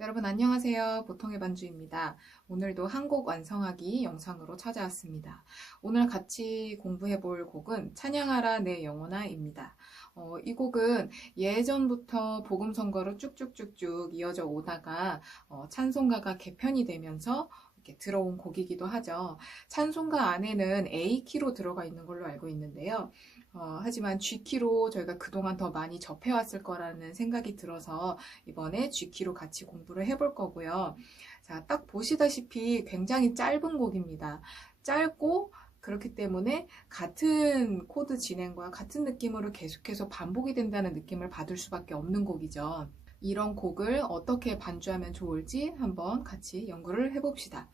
여러분 안녕하세요. 보통의 반주입니다. 오늘도 한 곡 완성하기 영상으로 찾아왔습니다. 오늘 같이 공부해 볼 곡은 찬양하라 내 영혼아입니다. 이 곡은 예전부터 복음 선거로 쭉쭉쭉쭉 이어져 오다가 찬송가가 개편이 되면서 이렇게 들어온 곡이기도 하죠. 찬송가 안에는 A키로 들어가 있는 걸로 알고 있는데요. 하지만 G키로 저희가 그동안 더 많이 접해왔을 거라는 생각이 들어서 이번에 G키로 같이 공부를 해볼 거고요. 자, 딱 보시다시피 굉장히 짧은 곡입니다. 짧고 그렇기 때문에 같은 코드 진행과 같은 느낌으로 계속해서 반복이 된다는 느낌을 받을 수밖에 없는 곡이죠. 이런 곡을 어떻게 반주하면 좋을지 한번 같이 연구를 해봅시다.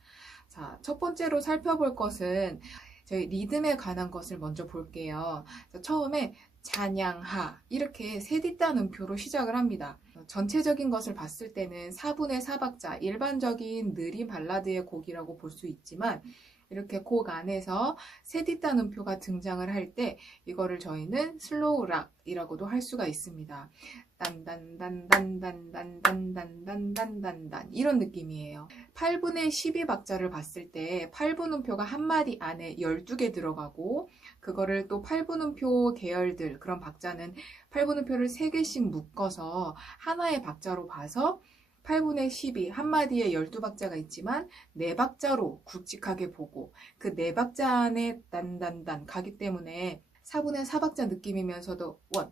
자, 첫 번째로 살펴볼 것은 저희 리듬에 관한 것을 먼저 볼게요. 처음에 찬양하 이렇게 세 뒷단 음표로 시작을 합니다. 전체적인 것을 봤을 때는 4분의 4박자 일반적인 느린 발라드의 곡이라고 볼 수 있지만 이렇게 곡 안에서 세 뒷단 음표가 등장을 할 때 이거를 저희는 슬로우 락이라고도 할 수가 있습니다. 딴딴딴딴딴딴딴딴딴딴 이런 느낌이에요. 8분의 12박자를 봤을 때 8분음표가 한 마디 안에 12개 들어가고 그거를 또 8분음표 계열들 그런 박자는 8분음표를 3개씩 묶어서 하나의 박자로 봐서 8분의 12, 한 마디에 12박자가 있지만 4박자로 굵직하게 보고 그 4박자 안에 단단단 가기 때문에 4분의 4박자 느낌이면서도 1, 2,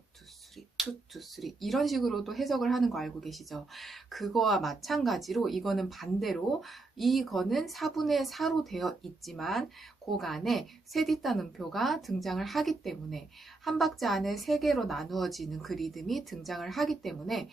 3, 2, 2, 3 이런 식으로도 해석을 하는 거 알고 계시죠? 그거와 마찬가지로 이거는 반대로 이거는 4분의 4로 되어 있지만 곡 안에 세 뒷단 음표가 등장을 하기 때문에 한 박자 안에 3개로 나누어지는 그 리듬이 등장을 하기 때문에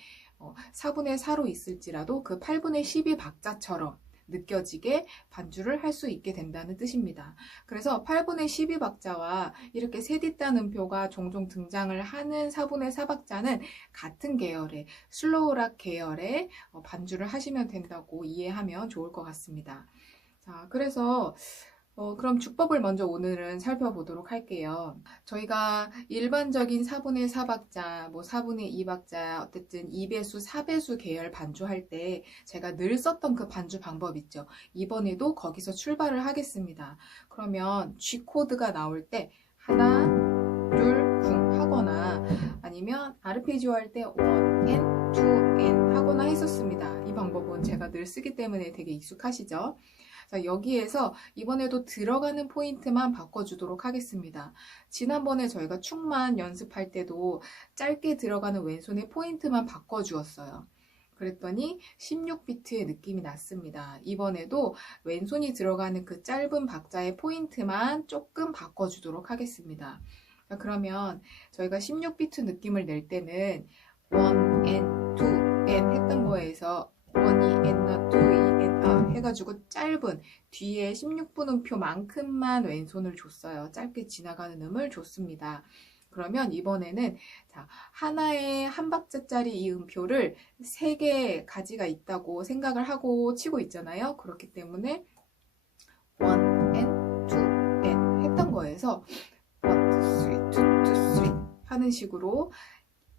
4분의 4로 있을지라도 그 8분의 12박자처럼 느껴지게 반주를 할 수 있게 된다는 뜻입니다. 그래서 8분의 12박자와 이렇게 세 뒷단 음표가 종종 등장을 하는 4분의 4박자는 같은 계열의 슬로우락 계열의 반주를 하시면 된다고 이해하면 좋을 것 같습니다. 자, 그래서 그럼 주법을 먼저 오늘은 살펴보도록 할게요. 저희가 일반적인 4분의 4박자, 뭐 4분의 2박자, 어쨌든 2배수, 4배수 계열 반주할 때 제가 늘 썼던 그 반주 방법 있죠. 이번에도 거기서 출발을 하겠습니다. 그러면 G 코드가 나올 때 하나, 둘, 쿵 하거나 아니면 아르페지오 할 때 1N, 2N 하거나 했었습니다. 이 방법은 제가 늘 쓰기 때문에 되게 익숙하시죠? 자, 여기에서 이번에도 들어가는 포인트만 바꿔주도록 하겠습니다. 지난번에 저희가 축만 연습할 때도 짧게 들어가는 왼손의 포인트만 바꿔주었어요. 그랬더니 16비트의 느낌이 났습니다. 이번에도 왼손이 들어가는 그 짧은 박자의 포인트만 조금 바꿔주도록 하겠습니다. 자, 그러면 저희가 16비트 느낌을 낼 때는 1N, 2N 했던 거에서 1, 2N, 2, 해가지고 짧은 뒤에 16분음표만큼만 왼손을 줬어요. 짧게 지나가는 음을 줬습니다. 그러면 이번에는 자, 하나의 한 박자짜리 이 음표를 3개 가지가 있다고 생각을 하고 치고 있잖아요. 그렇기 때문에 1N, 2N 했던 거에서 1, 2, 3, 2, 2, 3 하는 식으로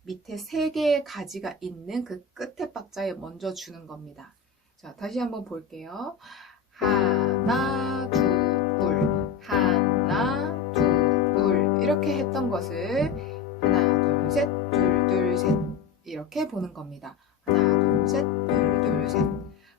밑에 3개의 가지가 있는 그 끝에 박자에 먼저 주는 겁니다. 자, 다시 한번 볼게요. 하나, 둘, 하나, 둘 이렇게 했던 것을 하나, 둘, 셋, 둘, 셋 이렇게 보는 겁니다. 하나, 둘, 셋, 둘, 셋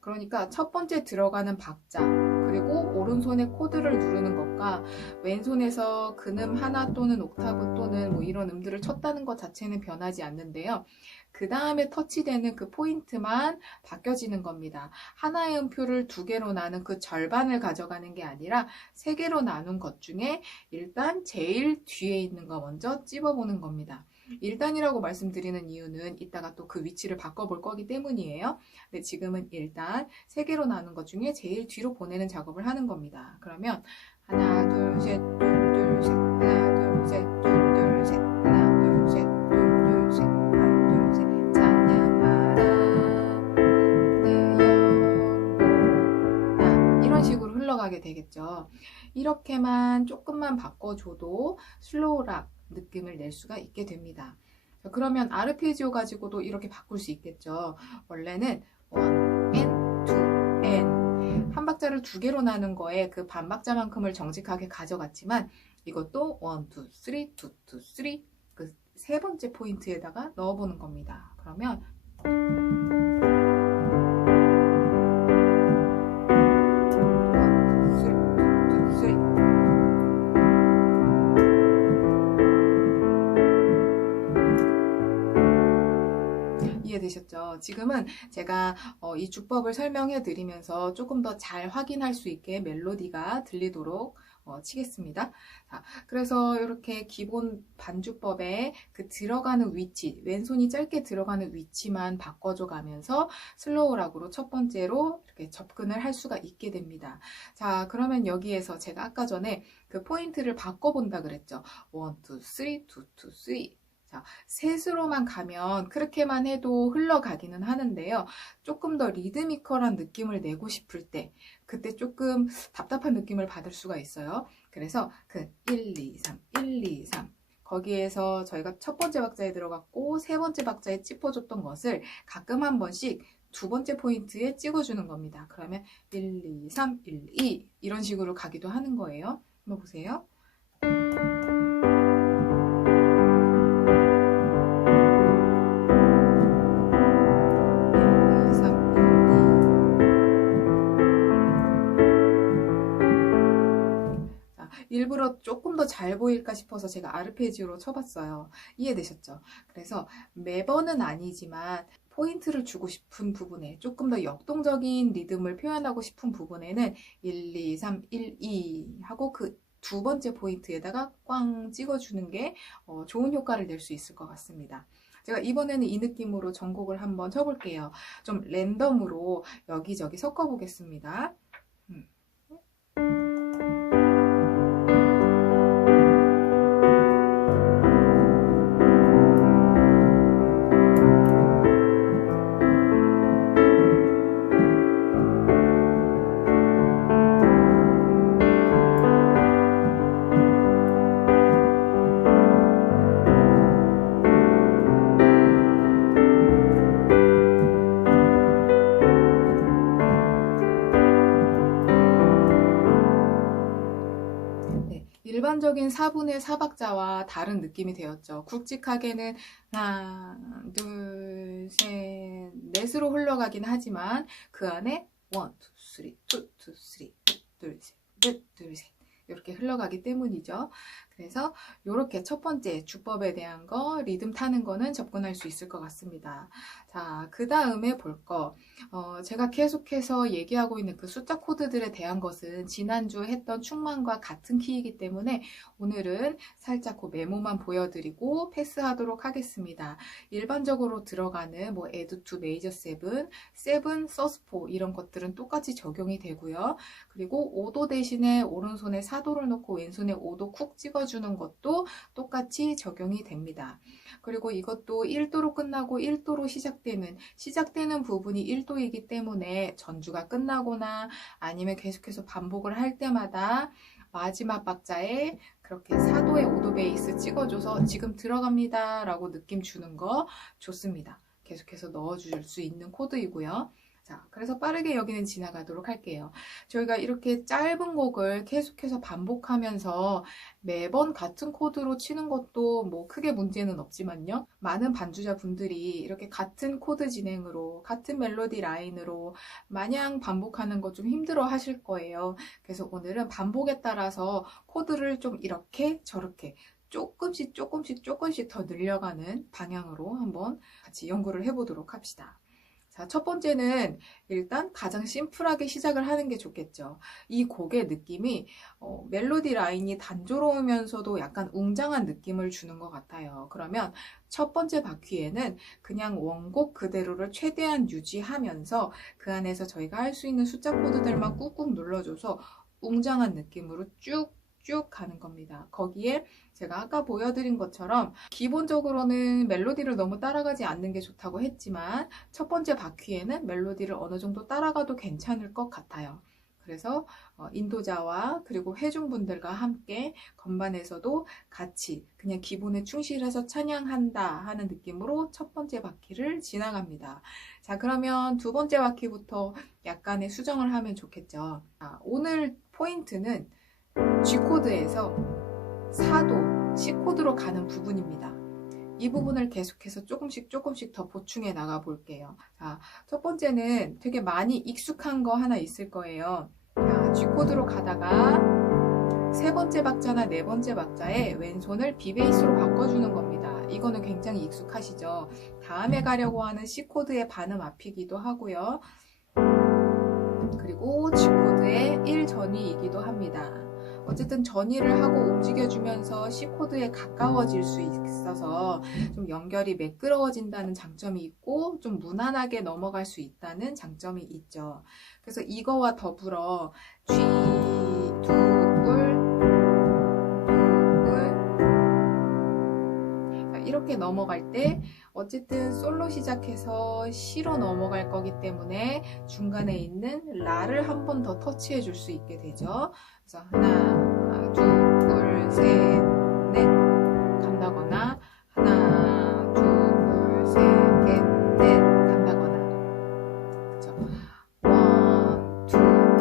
그러니까 첫 번째 들어가는 박자 그리고 오른손에 코드를 누르는 것과 왼손에서 근음 하나 또는 옥타브 또는 뭐 이런 음들을 쳤다는 것 자체는 변하지 않는데요. 그 다음에 터치되는 그 포인트만 바뀌어지는 겁니다. 하나의 음표를 2개로 나눈 그 절반을 가져가는 게 아니라 3개로 나눈 것 중에 일단 제일 뒤에 있는 거 먼저 찝어보는 겁니다. 일단이라고 말씀드리는 이유는 이따가 또 그 위치를 바꿔볼 거기 때문이에요. 근데 지금은 일단 3개로 나눈 것 중에 제일 뒤로 보내는 작업을 하는 겁니다. 그러면 하나, 둘, 셋, 둘, 둘, 셋, 하나, 둘, 셋, 둘, 둘, 셋, 하나, 둘, 셋, 둘, 둘, 셋, 하나, 둘, 셋, 찬양하라 내 영혼아 이런 식으로 흘러가게 되겠죠. 이렇게만 조금만 바꿔줘도 슬로우락 느낌을 낼 수가 있게 됩니다. 자, 그러면 아르페지오 가지고도 이렇게 바꿀 수 있겠죠. 원래는 1, 박자를 두 개로 나눈 거에 그 반박자만큼을 정직하게 가져갔지만 이것도 1, 2, 3, 2, 2, 3 그 세 번째 포인트에다가 넣어보는 겁니다. 그러면 이해되셨죠? 지금은 제가 이 주법을 설명해 드리면서 조금 더 잘 확인할 수 있게 멜로디가 들리도록 치겠습니다. 자, 그래서 이렇게 기본 반주법에 그 들어가는 위치, 왼손이 짧게 들어가는 위치만 바꿔줘 가면서 슬로우 락으로 첫 번째로 이렇게 접근을 할 수가 있게 됩니다. 자, 그러면 여기에서 제가 아까 전에 그 포인트를 바꿔본다 그랬죠. 1, 2, 3, 2, 2, 3. 자, 셋으로만 가면 그렇게만 해도 흘러가기는 하는데요. 조금 더 리드미컬한 느낌을 내고 싶을 때 그때 조금 답답한 느낌을 받을 수가 있어요. 그래서 그 1, 2, 3, 1, 2, 3 거기에서 저희가 첫 번째 박자에 들어갔고 세 번째 박자에 짚어줬던 것을 가끔 한 번씩 두 번째 포인트에 찍어주는 겁니다. 그러면 1, 2, 3, 1, 2 이런 식으로 가기도 하는 거예요. 한번 보세요. 일부러 조금 더 잘 보일까 싶어서 제가 아르페지오로 쳐봤어요. 이해되셨죠? 그래서 매번은 아니지만 포인트를 주고 싶은 부분에 조금 더 역동적인 리듬을 표현하고 싶은 부분에는 1, 2, 3, 1, 2 하고 그 두 번째 포인트에다가 꽝 찍어주는 게 좋은 효과를 낼 수 있을 것 같습니다. 제가 이번에는 이 느낌으로 전곡을 한번 쳐볼게요. 좀 랜덤으로 여기저기 섞어보겠습니다. 일반적인 4분의 4박자와 다른 느낌이 되었죠. 굵직하게는 하나, 둘, 셋, 넷으로 흘러가긴 하지만 그 안에 1, 2, 3, 2, 2, 3, 둘, 셋, 넷, 둘, 셋 이렇게 흘러가기 때문이죠. 그래서 이렇게 첫 번째 주법에 대한 거, 리듬 타는 거는 접근할 수 있을 것 같습니다. 자, 그 다음에 볼 거. 제가 계속해서 얘기하고 있는 그 숫자 코드들에 대한 것은 지난주 했던 충만과 같은 키이기 때문에 오늘은 살짝 그 메모만 보여드리고 패스하도록 하겠습니다. 일반적으로 들어가는 뭐 add to major 7, 7, sus4 이런 것들은 똑같이 적용이 되고요. 그리고 5도 대신에 오른손에 4도를 놓고 왼손에 5도 쿡 찍어주는 것도 똑같이 적용이 됩니다. 그리고 이것도 1도로 끝나고 1도로 시작되는 부분이 1도이기 때문에 전주가 끝나거나 아니면 계속해서 반복을 할 때마다 마지막 박자에 그렇게 4도의 5도 베이스 찍어줘서 지금 들어갑니다 라고 느낌 주는 거 좋습니다. 계속해서 넣어줄 수 있는 코드이고요. 자, 그래서 빠르게 여기는 지나가도록 할게요. 저희가 이렇게 짧은 곡을 계속해서 반복하면서 매번 같은 코드로 치는 것도 뭐 크게 문제는 없지만요. 많은 반주자분들이 이렇게 같은 코드 진행으로, 같은 멜로디 라인으로 마냥 반복하는 거 좀 힘들어 하실 거예요. 그래서 오늘은 반복에 따라서 코드를 좀 이렇게 저렇게 조금씩 더 늘려가는 방향으로 한번 같이 연구를 해보도록 합시다. 자, 첫 번째는 일단 가장 심플하게 시작을 하는 게 좋겠죠. 이 곡의 느낌이 멜로디 라인이 단조로우면서도 약간 웅장한 느낌을 주는 것 같아요. 그러면 첫 번째 바퀴에는 그냥 원곡 그대로를 최대한 유지하면서 그 안에서 저희가 할 수 있는 숫자 코드들만 꾹꾹 눌러줘서 웅장한 느낌으로 쭉 가는 겁니다. 거기에 제가 아까 보여드린 것처럼 기본적으로는 멜로디를 너무 따라가지 않는 게 좋다고 했지만 첫 번째 바퀴에는 멜로디를 어느 정도 따라가도 괜찮을 것 같아요. 그래서 인도자와 그리고 회중분들과 함께 건반에서도 같이 그냥 기본에 충실해서 찬양한다 하는 느낌으로 첫 번째 바퀴를 지나갑니다. 자, 그러면 두 번째 바퀴부터 약간의 수정을 하면 좋겠죠. 오늘 포인트는 G코드에서 사도 C코드로 가는 부분입니다. 이 부분을 계속해서 조금씩 더 보충해 나가 볼게요. 자, 첫 번째는 되게 많이 익숙한 거 하나 있을 거예요. 자, G코드로 가다가 세 번째 박자나 네 번째 박자에 왼손을 B베이스로 바꿔주는 겁니다. 이거는 굉장히 익숙하시죠? 다음에 가려고 하는 C코드의 반음 앞이기도 하고요. 그리고 G코드의 1 전위이기도 합니다. 어쨌든 전위를 하고 움직여주면서 C코드에 가까워질 수 있어서 좀 연결이 매끄러워진다는 장점이 있고 좀 무난하게 넘어갈 수 있다는 장점이 있죠. 그래서 이거와 더불어 G, 이렇게 넘어갈 때 어쨌든 솔로 시작해서 C로 넘어갈 거기 때문에 중간에 있는 라를 한 번 더 터치해 줄 수 있게 되죠. 그래서 하나, 둘, 셋, 넷 간다거나 하나, 둘, 셋, 넷 간다거나 그쵸? 1,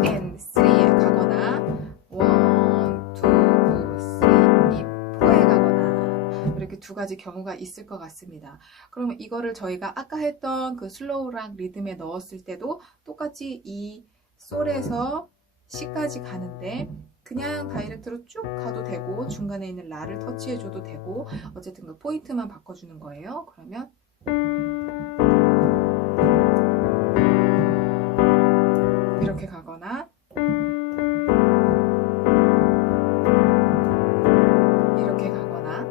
2, and 3에 가거나 1, 2, 3, 4에 가거나 이렇게 두 가지 경우가 있을 것 같습니다. 그러면 이거를 저희가 아까 했던 그 슬로우락 리듬에 넣었을 때도 똑같이 이 솔에서 C까지 가는데 그냥 다이렉트로 쭉 가도 되고 중간에 있는 라를 터치해줘도 되고 어쨌든 그 포인트만 바꿔주는 거예요. 그러면 이렇게 가거나 이렇게 가거나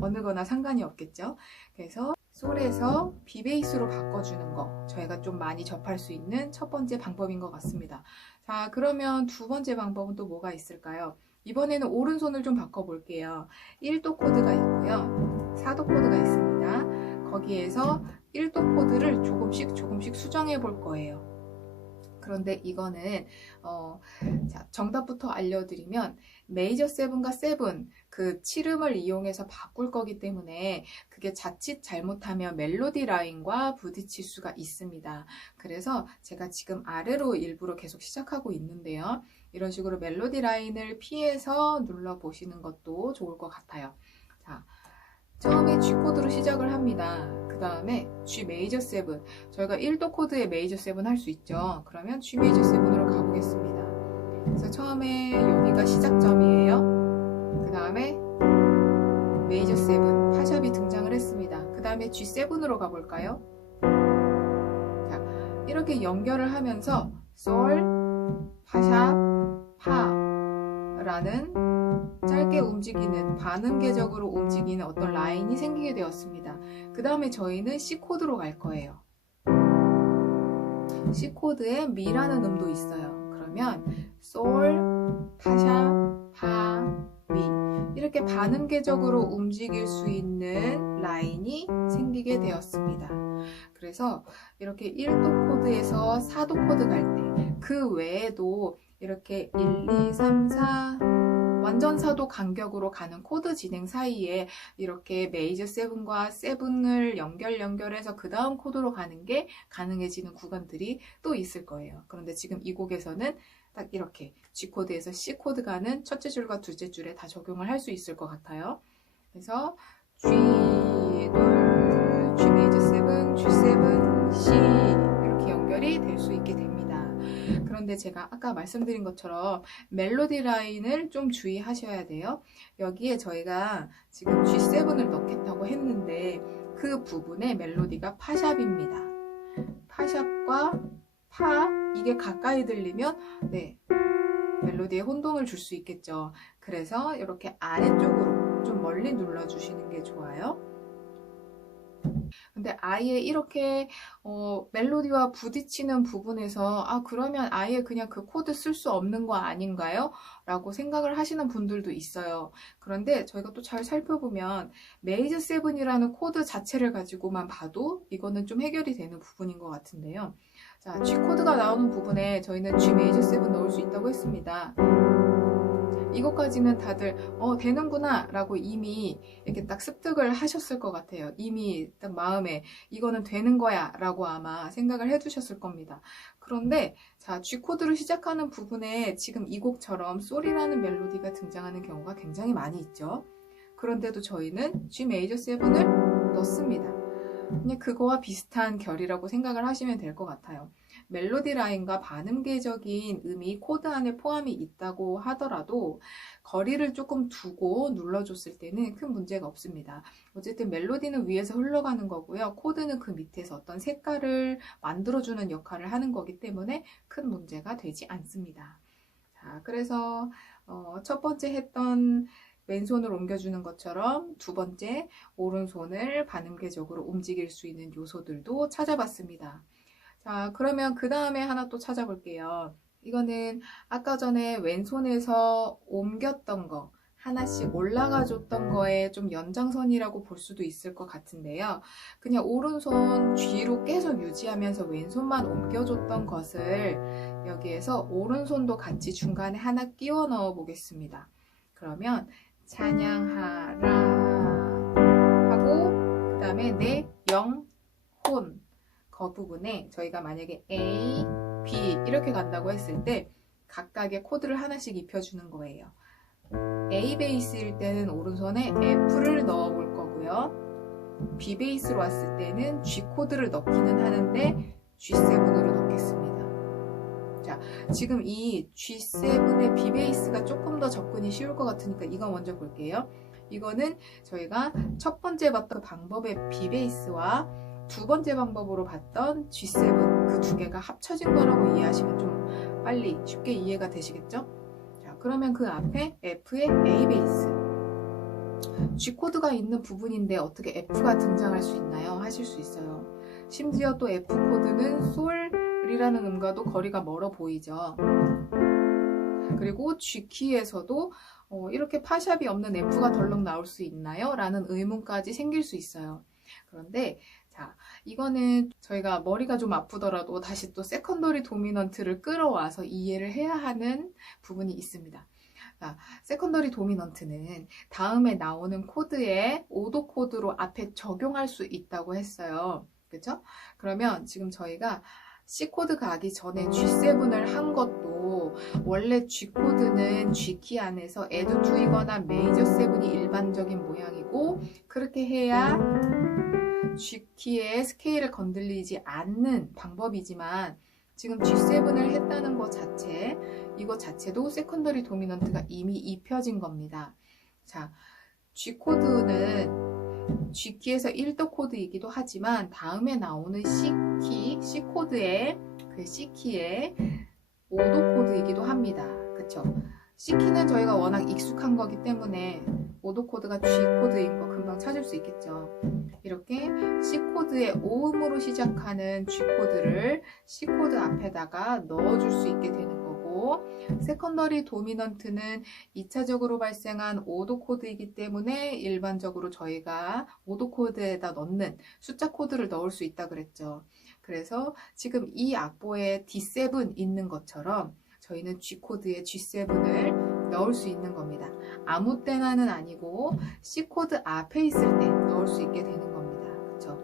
어느 거나 상관이 없겠죠. 그래서 솔에서 B베이스로 바꿔주는 거 저희가 좀 많이 접할 수 있는 첫 번째 방법인 것 같습니다. 자, 그러면 두 번째 방법은 또 뭐가 있을까요? 이번에는 오른손을 좀 바꿔볼게요. 1도 코드가 있고요. 4도 코드가 있습니다. 거기에서 1도 코드를 조금씩 수정해 볼 거예요. 그런데 이거는 자, 정답부터 알려드리면 메이저 7과 7 그 칠음을 이용해서 바꿀 거기 때문에 그게 자칫 잘못하면 멜로디 라인과 부딪힐 수가 있습니다. 그래서 제가 지금 아래로 일부러 계속 시작하고 있는데요. 이런 식으로 멜로디 라인을 피해서 눌러보시는 것도 좋을 것 같아요. 자, 처음에 G코드로 시작을 합니다. 그 다음에 G 메이저 7 저희가 1도 코드에 메이저 7 할 수 있죠. 그러면 G 메이저 7으로 가보겠습니다. 그래서 처음에 여기가 시작점이에요. 그 다음에 메이저 7 파샵이 등장을 했습니다. 그 다음에 G7으로 가볼까요? 자, 이렇게 연결을 하면서 솔, 파샵, 파 라는 짧게 움직이는 반음계적으로 움직이는 어떤 라인이 생기게 되었습니다. 그 다음에 저희는 C코드로 갈 거예요. C코드에 미라는 음도 있어요. 그러면 솔, 파샵, 파, 미 이렇게 반음계적으로 움직일 수 있는 라인이 생기게 되었습니다. 그래서 이렇게 1도 코드에서 4도 코드 갈 때 그 외에도 이렇게 1, 2, 3, 4 완전 사도 간격으로 가는 코드 진행 사이에 이렇게 메이저 7과 7을 연결해서 그 다음 코드로 가는 게 가능해지는 구간들이 또 있을 거예요. 그런데 지금 이 곡에서는 딱 이렇게 G코드에서 C코드 가는 첫째 줄과 둘째 줄에 다 적용을 할 수 있을 것 같아요. 그래서 G, 둘, G 메이저 7, G7, C 이렇게 연결이 될 수 있게 됩니다. 그런데 제가 아까 말씀드린 것처럼 멜로디 라인을 좀 주의하셔야 돼요. 여기에 저희가 지금 G7을 넣겠다고 했는데 그 부분의 멜로디가 파샵입니다. 파샵과 파 이게 가까이 들리면 네 멜로디에 혼동을 줄 수 있겠죠. 그래서 이렇게 아래쪽으로 좀 멀리 눌러주시는 게 좋아요. 근데 아예 이렇게 멜로디와 부딪히는 부분에서 그러면 아예 그냥 그 코드 쓸 수 없는 거 아닌가요? 라고 생각을 하시는 분들도 있어요. 그런데 저희가 또 잘 살펴보면 메이저 7이라는 코드 자체를 가지고만 봐도 이거는 좀 해결이 되는 부분인 것 같은데요. 자, G 코드가 나오는 부분에 저희는 G 메이저 7 넣을 수 있다고 했습니다. 이것까지는 다들 되는구나 라고 이미 이렇게 딱 습득을 하셨을 것 같아요. 이미 딱 마음에 이거는 되는 거야 라고 아마 생각을 해 두셨을 겁니다. 그런데 자, G 코드로 시작하는 부분에 지금 이 곡처럼 솔이라는 멜로디가 등장하는 경우가 굉장히 많이 있죠. 그런데도 저희는 G 메이저 7을 넣습니다. 그냥 그거와 비슷한 결이라고 생각을 하시면 될 것 같아요. 멜로디 라인과 반음계적인 음이 코드 안에 포함이 있다고 하더라도 거리를 조금 두고 눌러줬을 때는 큰 문제가 없습니다. 어쨌든 멜로디는 위에서 흘러가는 거고요. 코드는 그 밑에서 어떤 색깔을 만들어주는 역할을 하는 거기 때문에 큰 문제가 되지 않습니다. 자, 그래서 첫 번째 했던 왼손을 옮겨주는 것처럼 두 번째 오른손을 반음계적으로 움직일 수 있는 요소들도 찾아봤습니다. 자, 그러면 그 다음에 하나 또 찾아볼게요. 이거는 아까 전에 왼손에서 옮겼던 거, 하나씩 올라가 줬던 거에 좀 연장선이라고 볼 수도 있을 것 같은데요. 그냥 오른손 뒤로 계속 유지하면서 왼손만 옮겨줬던 것을 여기에서 오른손도 같이 중간에 하나 끼워 넣어 보겠습니다. 그러면 찬양하라 하고 그 다음에 내 영혼 그 부분에 저희가 만약에 A, B 이렇게 간다고 했을 때 각각의 코드를 하나씩 입혀주는 거예요. A 베이스일 때는 오른손에 F를 넣어 볼 거고요. B 베이스로 왔을 때는 G 코드를 넣기는 하는데 G7으로 넣겠습니다. 자, 지금 이 G7의 B 베이스가 조금 더 접근이 쉬울 것 같으니까 이거 먼저 볼게요. 이거는 저희가 첫 번째 봤던 방법의 B 베이스와 두 번째 방법으로 봤던 G7 그 두 개가 합쳐진 거라고 이해하시면 좀 빨리 쉽게 이해가 되시겠죠? 자, 그러면 그 앞에 F의 A 베이스 G 코드가 있는 부분인데 어떻게 F가 등장할 수 있나요? 하실 수 있어요. 심지어 또 F 코드는 솔이라는 음과도 거리가 멀어 보이죠. 그리고 G키에서도 이렇게 파샵이 없는 F가 덜렁 나올 수 있나요? 라는 의문까지 생길 수 있어요. 그런데 자, 이거는 저희가 머리가 좀 아프더라도 다시 또 세컨더리 도미넌트를 끌어와서 이해를 해야 하는 부분이 있습니다. 자, 세컨더리 도미넌트는 다음에 나오는 코드에 오도 코드로 앞에 적용할 수 있다고 했어요. 그렇죠? 그러면 지금 저희가 C 코드 가기 전에 G7을 한 것도 원래 G 코드는 G키 안에서 add 2이거나 메이저 7이 일반적인 모양이고 그렇게 해야 G키의 스케일을 건들리지 않는 방법이지만 지금 G7을 했다는 것 자체, 이것 자체도 세컨더리 도미넌트가 이미 입혀진 겁니다. 자, G 코드는 G키에서 1도 코드이기도 하지만 다음에 나오는 C키, C 코드의 그 C키의 5도 코드이기도 합니다. 그쵸? C키는 저희가 워낙 익숙한 거기 때문에 5도 코드가 G 코드인 거 금방 찾을 수 있겠죠. 이렇게 C 코드의 5음으로 시작하는 G 코드를 C 코드 앞에다가 넣어줄 수 있게 되는 거고 세컨더리 도미넌트는 2차적으로 발생한 5도 코드이기 때문에 일반적으로 저희가 5도 코드에다 넣는 숫자 코드를 넣을 수 있다 그랬죠. 그래서 지금 이 악보에 D7 있는 것처럼 저희는 G 코드에 G7을 넣을 수 있는 겁니다. 아무 때나는 아니고 C 코드 앞에 있을 때 넣을 수 있게 되는 겁니다. 그쵸?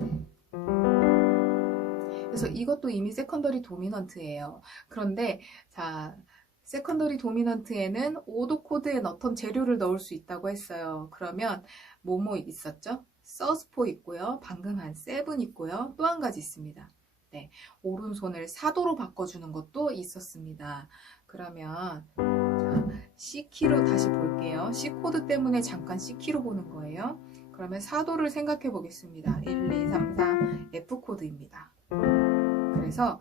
그래서 이것도 이미 세컨더리 도미넌트예요. 그런데 자, 세컨더리 도미넌트에는 5도 코드에 넣던 재료를 넣을 수 있다고 했어요. 그러면 뭐뭐 있었죠? 서스포 있고요. 방금 한 7 있고요. 또 한 가지 있습니다. 네, 오른손을 4도로 바꿔주는 것도 있었습니다. 그러면 자, C키로 다시 볼게요. C 코드 때문에 잠깐 C키로 보는 거예요. 그러면 4도를 생각해 보겠습니다. 1, 2, 3, 4 F 코드입니다. 그래서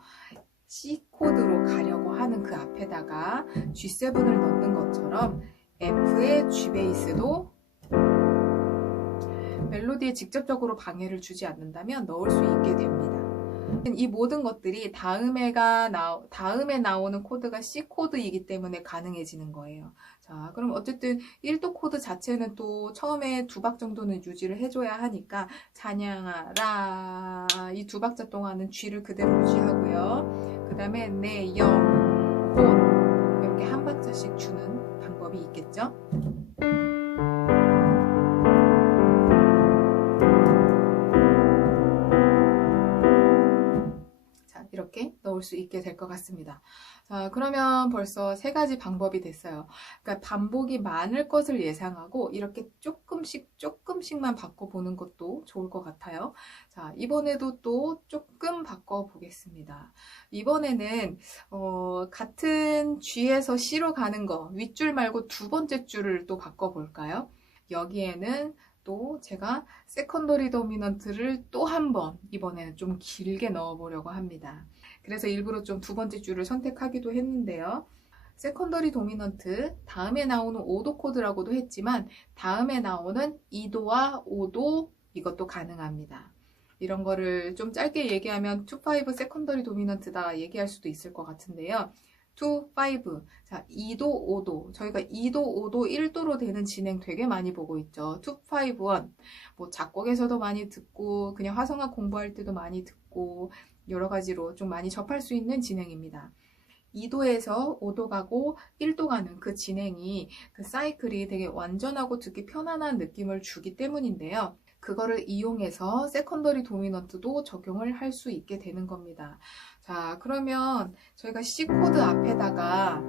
C 코드로 가려고 하는 그 앞에다가 G7을 넣는 것처럼 F의 G 베이스도 멜로디에 직접적으로 방해를 주지 않는다면 넣을 수 있게 됩니다. 이 모든 것들이 다음에 나오는 코드가 C 코드이기 때문에 가능해지는 거예요. 자, 그럼 어쨌든 1도 코드 자체는 또 처음에 2박 정도는 유지를 해줘야 하니까 찬양하라 이 2박자 동안은 G를 그대로 유지하고요. 그 다음에 내 영혼 이렇게 한 박자씩 주는 방법이 있겠죠. 이렇게 넣을 수 있게 될 것 같습니다. 자, 그러면 벌써 3가지 방법이 됐어요. 그러니까 반복이 많을 것을 예상하고 이렇게 조금씩만 바꿔보는 것도 좋을 것 같아요. 자, 이번에도 또 조금 바꿔보겠습니다. 이번에는 같은 G에서 C로 가는 거 윗줄 말고 2번째 줄을 또 바꿔볼까요? 여기에는 또 제가 세컨더리 도미넌트를 또 한 번 이번에는 좀 길게 넣어보려고 합니다. 그래서 일부러 좀 2번째 줄을 선택하기도 했는데요. 세컨더리 도미넌트 다음에 나오는 5도 코드라고도 했지만 다음에 나오는 2도와 5도 이것도 가능합니다. 이런 거를 좀 짧게 얘기하면 2-5 세컨더리 도미넌트다 얘기할 수도 있을 것 같은데요. 2-5 자 2도 5도 저희가 2도 5도 1도로 되는 진행 되게 많이 보고 있죠. 2-5-1 뭐 작곡에서도 많이 듣고 그냥 화성학 공부할 때도 많이 듣고 여러 가지로 좀 많이 접할 수 있는 진행입니다. 2도에서 5도 가고 1도 가는 그 진행이 그 사이클이 되게 완전하고 듣기 편안한 느낌을 주기 때문인데요. 그거를 이용해서 세컨더리 도미넌트도 적용을 할 수 있게 되는 겁니다. 자, 그러면 저희가 C 코드 앞에다가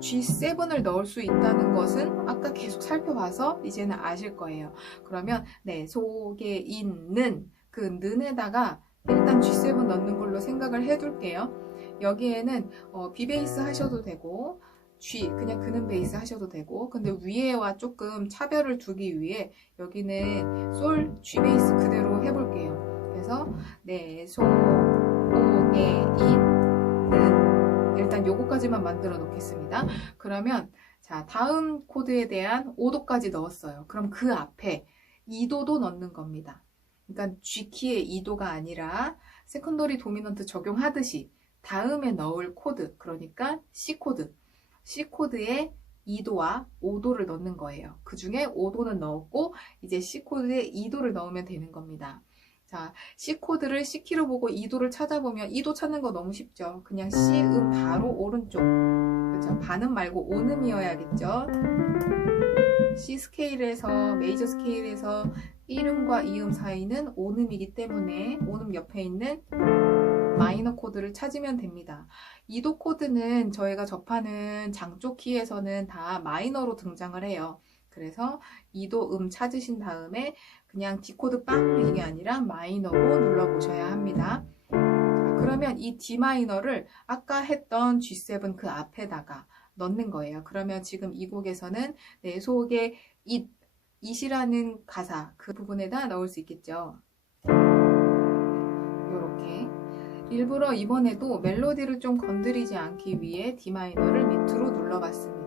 G7을 넣을 수 있다는 것은 아까 계속 살펴봐서 이제는 아실 거예요. 그러면 내 속에 있는 그 는에다가 일단 G7 넣는 걸로 생각을 해둘게요. 여기에는 B 베이스 하셔도 되고 G 그냥 그는 베이스 하셔도 되고 근데 위에와 조금 차별을 두기 위해 여기는 솔 G 베이스 그대로 해볼게요. 그래서 내 속에 있는 일단 요거까지만 만들어 놓겠습니다. 그러면 자 다음 코드에 대한 5도까지 넣었어요. 그럼 그 앞에 2도도 넣는 겁니다. 그러니까 G키의 2도가 아니라 세컨더리 도미넌트 적용하듯이 다음에 넣을 코드 그러니까 C코드 C코드에 2도와 5도를 넣는 거예요. 그 중에 5도는 넣었고 이제 C코드에 2도를 넣으면 되는 겁니다. 자, C코드를 C키로 보고 2도를 찾아보면 2도 찾는 거 너무 쉽죠. 그냥 C음 바로 오른쪽 그렇죠? 반음 말고 온음이어야겠죠. C 스케일에서 메이저 스케일에서 1음과 2음 사이는 온음이기 때문에 온음 옆에 있는 마이너 코드를 찾으면 됩니다. 2도 코드는 저희가 접하는 장쪽 키에서는 다 마이너로 등장을 해요. 그래서 2도 찾으신 다음에 그냥 D 코드 빵 이게 아니라 마이너로 눌러보셔야 합니다. 자, 그러면 이 D 마이너를 아까 했던 G7 그 앞에다가 넣는 거예요. 그러면 지금 이 곡에서는 내 속에 it이라는 가사 그 부분에다 넣을 수 있겠죠. 이렇게 일부러 이번에도 멜로디를 좀 건드리지 않기 위해 D 마이너를 밑으로 눌러봤습니다.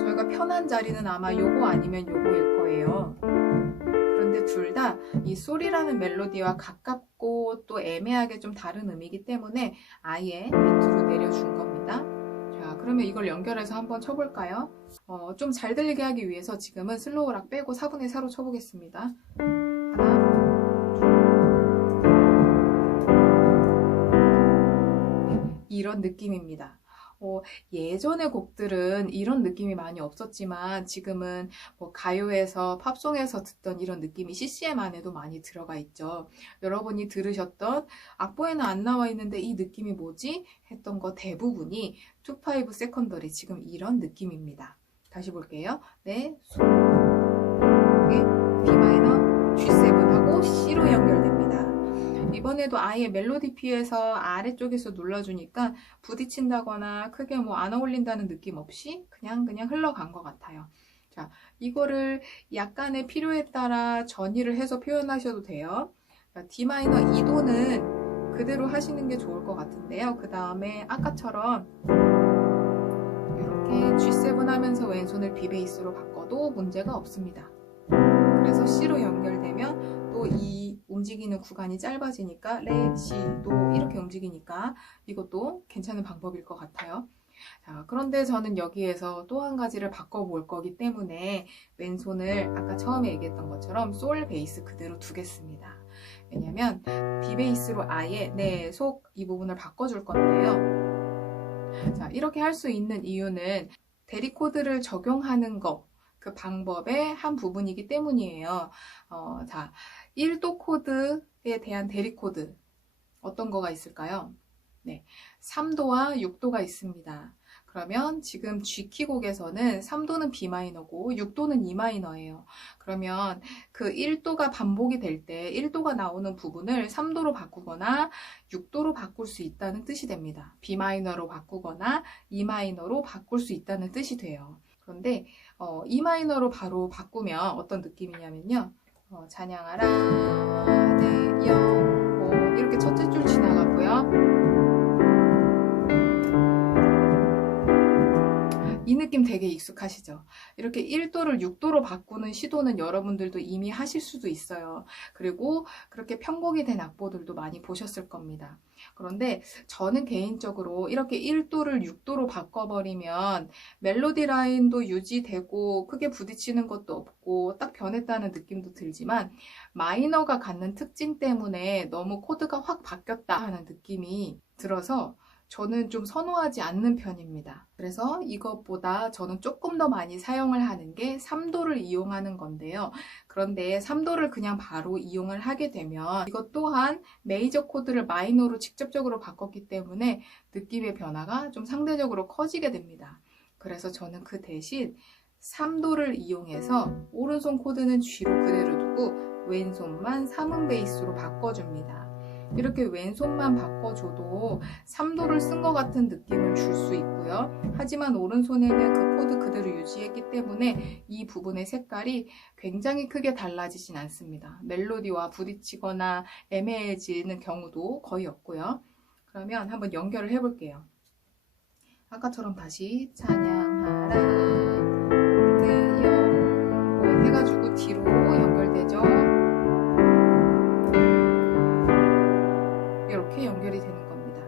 저희가 편한 자리는 아마 요거 아니면 요거일 거예요. 그런데 둘 다 이 솔이라는 멜로디와 가깝고 또 애매하게 좀 다른 음이기 때문에 아예 밑으로 내려준 겁니다. 자, 그러면 이걸 연결해서 한번 쳐볼까요? 좀 잘 들리게 하기 위해서 지금은 슬로우 락 빼고 4분의 4로 쳐보겠습니다. 하나, 이런 느낌입니다. 예전의 곡들은 이런 느낌이 많이 없었지만 지금은 뭐 가요에서 팝송에서 듣던 이런 느낌이 CCM 안에도 많이 들어가 있죠. 여러분이 들으셨던 악보에는 안 나와 있는데 이 느낌이 뭐지? 했던 거 대부분이 2-5 세컨더리 지금 이런 느낌입니다. 다시 볼게요. 네, 속에 D 마이너 G7하고 C로 연결됩니다. 이번에도 아예 멜로디 피에서 아래쪽에서 눌러주니까 부딪힌다거나 크게 뭐 안 어울린다는 느낌 없이 그냥 흘러간 것 같아요. 자, 이거를 약간의 필요에 따라 전이를 해서 표현하셔도 돼요. D 마이너 2도는 그대로 하시는 게 좋을 것 같은데요. 그 다음에 아까처럼 이렇게 G7 하면서 왼손을 B 베이스로 바꿔도 문제가 없습니다. 그래서 C로 연결되면 또 이 움직이는 구간이 짧아지니까 레, 시, 도 이렇게 움직이니까 이것도 괜찮은 방법일 것 같아요. 자, 그런데 저는 여기에서 또 한 가지를 바꿔볼 거기 때문에 왼손을 아까 처음에 얘기했던 것처럼 솔 베이스 그대로 두겠습니다. 왜냐면 비 베이스로 아예 내 속 이 부분을 바꿔줄 건데요. 자, 이렇게 할 수 있는 이유는 대리 코드를 적용하는 거, 그 방법의 한 부분이기 때문이에요. 자, 1도 코드에 대한 대리 코드 어떤 거가 있을까요? 네, 3도와 6도가 있습니다. 그러면 지금 G키곡에서는 3도는 B마이너고 6도는 E마이너예요. 그러면 그 1도가 반복이 될 때 1도가 나오는 부분을 3도로 바꾸거나 6도로 바꿀 수 있다는 뜻이 됩니다. B마이너로 바꾸거나 E마이너로 바꿀 수 있다는 뜻이 돼요. 그런데 E마이너로 바로 바꾸면 어떤 느낌이냐면요. 찬양하라 내 영혼 이렇게 첫째 줄 지나가고요. 이 느낌 되게 익숙하시죠? 이렇게 1도를 6도로 바꾸는 시도는 여러분들도 이미 하실 수도 있어요. 그리고 그렇게 편곡이 된 악보들도 많이 보셨을 겁니다. 그런데 저는 개인적으로 이렇게 1도를 6도로 바꿔버리면 멜로디 라인도 유지되고 크게 부딪히는 것도 없고 딱 변했다는 느낌도 들지만 마이너가 갖는 특징 때문에 너무 코드가 확 바뀌었다 하는 느낌이 들어서 저는 좀 선호하지 않는 편입니다. 그래서 이것보다 저는 조금 더 많이 사용을 하는 게 3도를 이용하는 건데요. 그런데 3도를 그냥 바로 이용을 하게 되면 이것 또한 메이저 코드를 마이너로 직접적으로 바꿨기 때문에 느낌의 변화가 좀 상대적으로 커지게 됩니다. 그래서 저는 그 대신 3도를 이용해서 오른손 코드는 G로 그대로 두고 왼손만 3음 베이스로 바꿔줍니다. 이렇게 왼손만 바꿔줘도 3도를 쓴 것 같은 느낌을 줄 수 있고요. 하지만 오른손에는 그 코드 그대로 유지했기 때문에 이 부분의 색깔이 굉장히 크게 달라지진 않습니다. 멜로디와 부딪히거나 애매해지는 경우도 거의 없고요. 그러면 한번 연결을 해볼게요. 아까처럼 다시 찬양하라 내 영혼 해가지고 뒤로 연결되죠. 이렇게 연결이 되는 겁니다.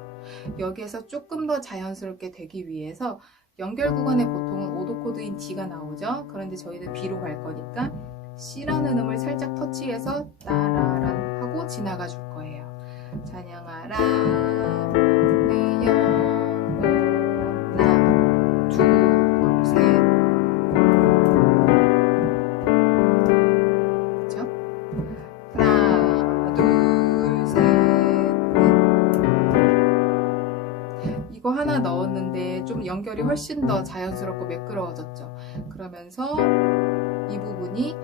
여기에서 조금 더 자연스럽게 되기 위해서 연결 구간에 보통은 5도 코드인 D가 나오죠. 그런데 저희는 B로 갈 거니까 C라는 음을 살짝 터치해서 따라란 하고 지나가 줄 거예요. 찬양하라 내 영혼 하나 둘 셋 그렇죠? 하나 둘 셋 이거 하나 넣었는데 좀 연결이 훨씬 더 자연스럽고 매끄러워졌죠. 그러면서 이 부분이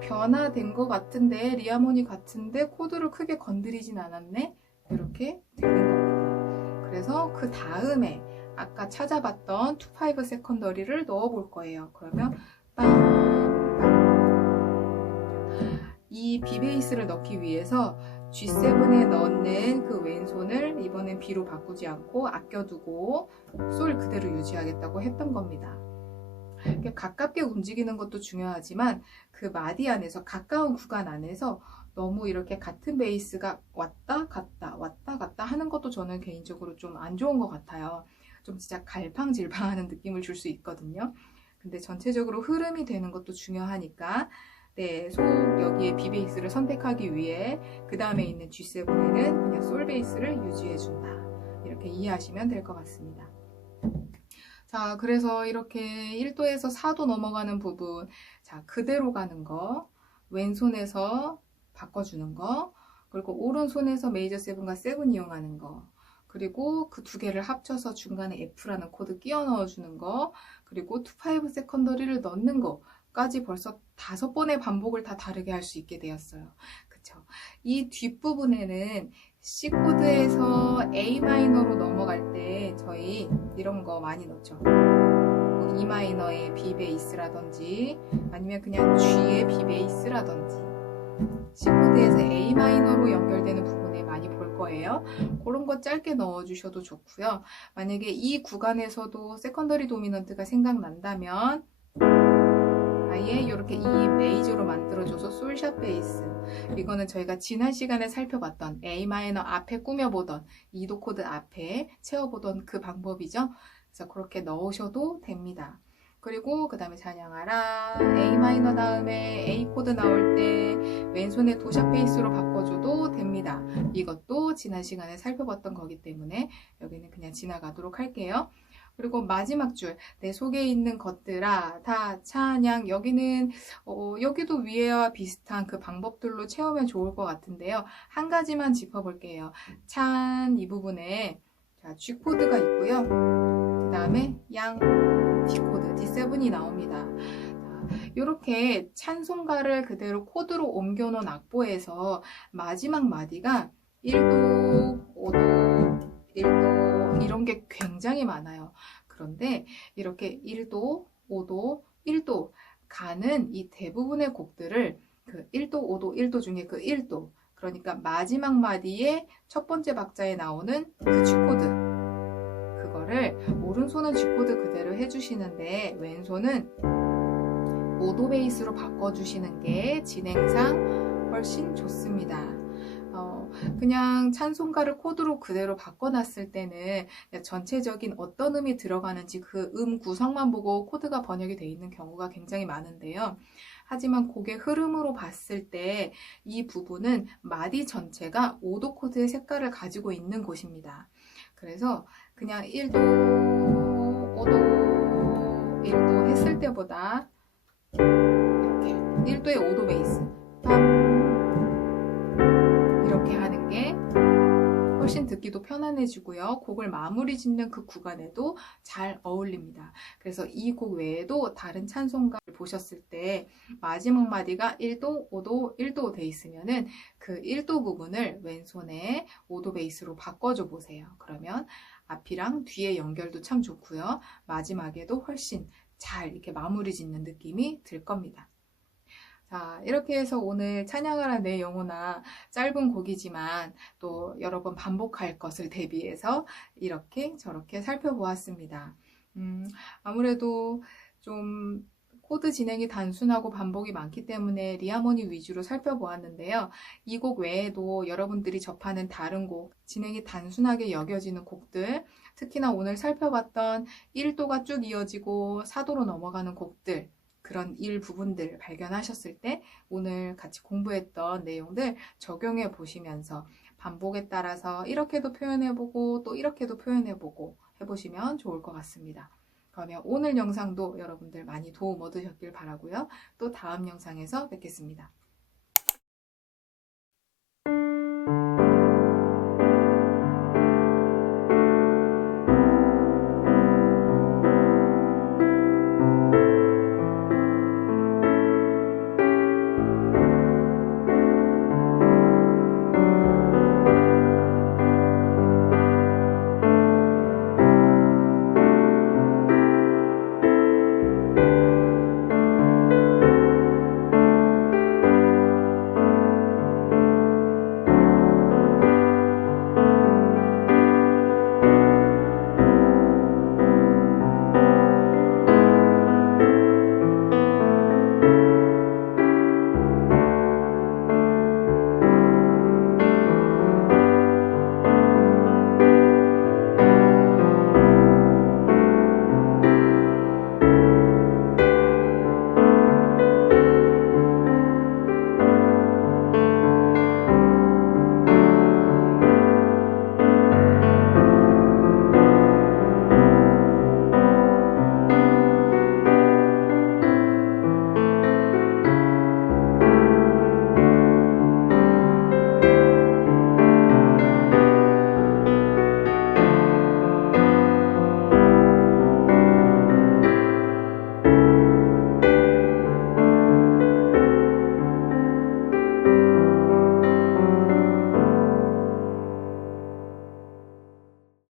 변화된 것 같은데 리하모니 같은데 코드를 크게 건드리진 않았네 이렇게 되는 겁니다. 그래서 그 다음에 아까 찾아봤던 2-5 세컨더리를 넣어 볼 거예요. 그러면 이 B 베이스를 넣기 위해서 G7에 넣는 그 왼손을 이번엔 B로 바꾸지 않고 아껴두고 솔 그대로 유지하겠다고 했던 겁니다. 가깝게 움직이는 것도 중요하지만 그 마디 안에서 가까운 구간 안에서 너무 이렇게 같은 베이스가 왔다 갔다 왔다 갔다 하는 것도 저는 개인적으로 좀 안 좋은 것 같아요. 좀 진짜 갈팡질팡하는 느낌을 줄 수 있거든요. 근데 전체적으로 흐름이 되는 것도 중요하니까 네, 속 여기에 B 베이스를 선택하기 위해 그 다음에 있는 G7에는 그냥 솔 베이스를 유지해준다. 이렇게 이해하시면 될 것 같습니다. 자, 그래서 이렇게 1도에서 4도 넘어가는 부분, 자, 그대로 가는 거, 왼손에서 바꿔주는 거, 그리고 오른손에서 메이저 7과 7 이용하는 거, 그리고 그 두 개를 합쳐서 중간에 F라는 코드 끼워 넣어주는 거, 그리고 2-5 세컨더리를 넣는 거까지 벌써 5번의 반복을 다 다르게 할 수 있게 되었어요. 그쵸? 이 뒷부분에는 C 코드에서 A 마이너로 넘어갈 때 저희 이런 거 많이 넣죠. E 마이너의 B 베이스라든지 아니면 그냥 G의 B 베이스라든지 C 코드에서 A 마이너로 연결되는 부분에 많이 볼 거예요. 그런 거 짧게 넣어주셔도 좋고요. 만약에 이 구간에서도 세컨더리 도미넌트가 생각난다면 아예 이렇게 E 메이저로 만들어줘서 솔샵 베이스. 이거는 저희가 지난 시간에 살펴봤던 A 마이너 앞에 꾸며보던 이도 코드 앞에 채워보던 그 방법이죠. 그래서 그렇게 넣으셔도 됩니다. 그리고 그 다음에 찬양하라 A 마이너 다음에 A 코드 나올 때 왼손에 도샵 베이스로 바꿔줘도 됩니다. 이것도 지난 시간에 살펴봤던 거기 때문에 여기는 그냥 지나가도록 할게요. 그리고 마지막 줄, 내 속에 있는 것들아 다 찬양. 여기는 여기도 위에와 비슷한 그 방법들로 채우면 좋을 것 같은데요. 한 가지만 짚어볼게요. 찬 이 부분에 자, G 코드가 있고요. 그 다음에 양 D 코드, D7이 나옵니다. 이렇게 찬송가를 그대로 코드로 옮겨놓은 악보에서 마지막 마디가 1도, 5도, 1도 이런 게 굉장히 많아요. 그런데 이렇게 1도, 5도, 1도 가는 이 대부분의 곡들을 그 1도, 5도, 1도 중에 그 1도, 그러니까 마지막 마디의 첫 번째 박자에 나오는 그 G코드, 그거를 오른손은 G코드 그대로 해주시는데 왼손은 5도 베이스로 바꿔주시는 게 진행상 훨씬 좋습니다. 그냥 찬송가를 코드로 그대로 바꿔놨을 때는 전체적인 어떤 음이 들어가는지 그 음 구성만 보고 코드가 번역이 되어 있는 경우가 굉장히 많은데요. 하지만 곡의 흐름으로 봤을 때 이 부분은 마디 전체가 5도 코드의 색깔을 가지고 있는 곳입니다. 그래서 그냥 1도, 5도, 1도 했을 때보다 이렇게 1도의 5도 베이스 이렇게 하는 게 훨씬 듣기도 편안해지고요. 곡을 마무리 짓는 그 구간에도 잘 어울립니다. 그래서 이 곡 외에도 다른 찬송가를 보셨을 때 마지막 마디가 1도, 5도, 1도 돼 있으면은 그 1도 부분을 왼손에 5도 베이스로 바꿔줘 보세요. 그러면 앞이랑 뒤의 연결도 참 좋고요. 마지막에도 훨씬 잘 이렇게 마무리 짓는 느낌이 들 겁니다. 자, 이렇게 해서 오늘 찬양하라 내 영혼아, 짧은 곡이지만 또 여러 번 반복할 것을 대비해서 이렇게 저렇게 살펴보았습니다. 아무래도 좀 코드 진행이 단순하고 반복이 많기 때문에 리하모니 위주로 살펴보았는데요. 이 곡 외에도 여러분들이 접하는 다른 곡, 진행이 단순하게 여겨지는 곡들, 특히나 오늘 살펴봤던 1도가 쭉 이어지고 4도로 넘어가는 곡들, 그런 일부분들 발견하셨을 때 오늘 같이 공부했던 내용들 적용해 보시면서 반복에 따라서 이렇게도 표현해보고 또 이렇게도 표현해보고 해보시면 좋을 것 같습니다. 그러면 오늘 영상도 여러분들 많이 도움 얻으셨길 바라고요. 또 다음 영상에서 뵙겠습니다.